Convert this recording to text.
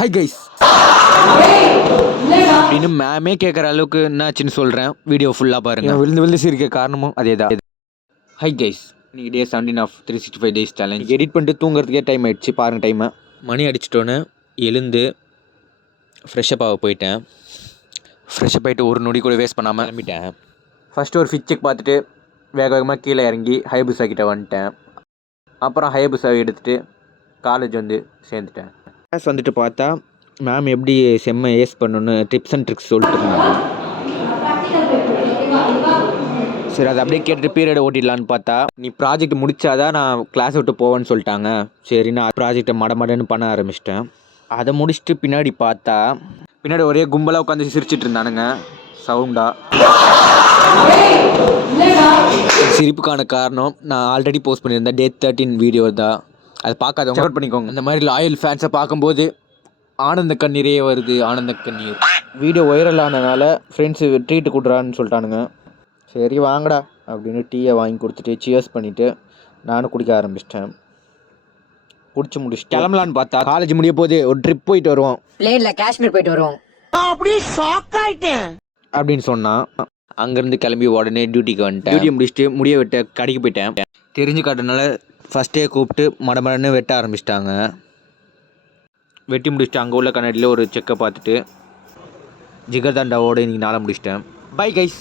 Hi guys அப்படின்னு மேமே கேட்குற அளவுக்கு என்னாச்சுன்னு சொல்கிறேன். வீடியோ ஃபுல்லாக பாருங்கள். விழுந்து சிரிக்க காரணமும் அதே தான். ஹை கைஸ், இன்னைக்கு டே 17 ஆஃப் 365 டேஸ் சேலஞ்ச். எடிட் பண்ணிட்டு தூங்குறதுக்கே டைம் ஆகிடுச்சு. பாருங்கள் டைமை. மணி அடிச்சிட்டோன்னு எழுந்து ஃப்ரெஷ்ஷப் ஆக போயிட்டேன். ஃப்ரெஷ்ஷப் ஆகிட்டு ஒரு நொடி கூட வேஸ்ட் பண்ணாமல் கிளம்பிட்டேன். ஃபஸ்ட்டு ஒரு ஃபிட் செக் பார்த்துட்டு வேக வேகமாக கீழே இறங்கி ஹைபுசா கிட்டே வந்துட்டேன். அப்புறம் ஹைபுசாவை எடுத்துகிட்டு காலேஜ் வந்து சேர்ந்துட்டேன். கிளாஸ் வந்துட்டு பார்த்தா மேம் எப்படி செம்ம ஏஸ் பண்ணணுன்னு டிப்ஸ் அண்ட் ட்ரிக்ஸ் சொல்லிட்டு இருந்தாங்க. சரி, அதை அப்படியே கேட்டுட்டு பீரியடை ஓட்டிடலான்னு பார்த்தா நீ ப்ராஜெக்ட் முடிச்சாதான் நான் கிளாஸ் விட்டு போவேன்னு சொல்லிட்டாங்க. சரி, நான் ப்ராஜெக்டை மடன்னு பண்ண ஆரம்பிச்சிட்டேன். அதை முடிச்சுட்டு பின்னாடி பார்த்தா பின்னாடி ஒரே கும்பலாக உட்காந்து சிரிச்சிட்டு இருந்தானுங்க சவுண்டா. சிரிப்புக்கான காரணம் நான் ஆல்ரெடி போஸ்ட் பண்ணியிருந்தேன் டே 13 வீடியோ தான். அதை பார்க்காதவங்க செக் பண்ணிக்கோங்க. இந்த மாதிரி லாயல் ஃபேன்ஸை பார்க்கும்போது ஆனந்த கண்ணீரே வருது. ஆனந்த கண்ணீர். வீடியோ வைரல் ஆனதுனால ஃப்ரெண்ட்ஸு ட்ரீட்டு கொடுறான்னு சொல்லிட்டானுங்க. சரி வாங்கடா அப்படின்னு டீயை வாங்கி கொடுத்துட்டு சியர்ஸ் பண்ணிவிட்டு நானும் குடிக்க ஆரம்பிச்சிட்டேன். குடிச்சு முடிச்சுட்டு கிளம்பலான்னு பார்த்தா காலேஜ் முடிய போது ஒரு ட்ரிப் போயிட்டு வருவோம், பிளேன்ல காஷ்மீர் போயிட்டு வருவோம் அப்படின்னு சொன்னான். அங்கேருந்து கிளம்பி உடனே டியூட்டிக்கு வந்துட்டேன். டியூட்டியை முடிச்சுட்டு முடிய வெட்ட கடைக்கு போயிட்டேன். தெரிஞ்சு காட்டுனால ஃபஸ்ட்டே கூப்பிட்டு மடன்னு வெட்ட ஆரம்பிச்சிட்டாங்க. வெட்டி முடிச்சுட்டு அங்கே உள்ள கண்ணாடியில் ஒரு செக்கை பார்த்துட்டு ஜிகர்தாண்டாவோடு இன்றைக்கி நாளை முடிச்சிட்டேன். Bye guys.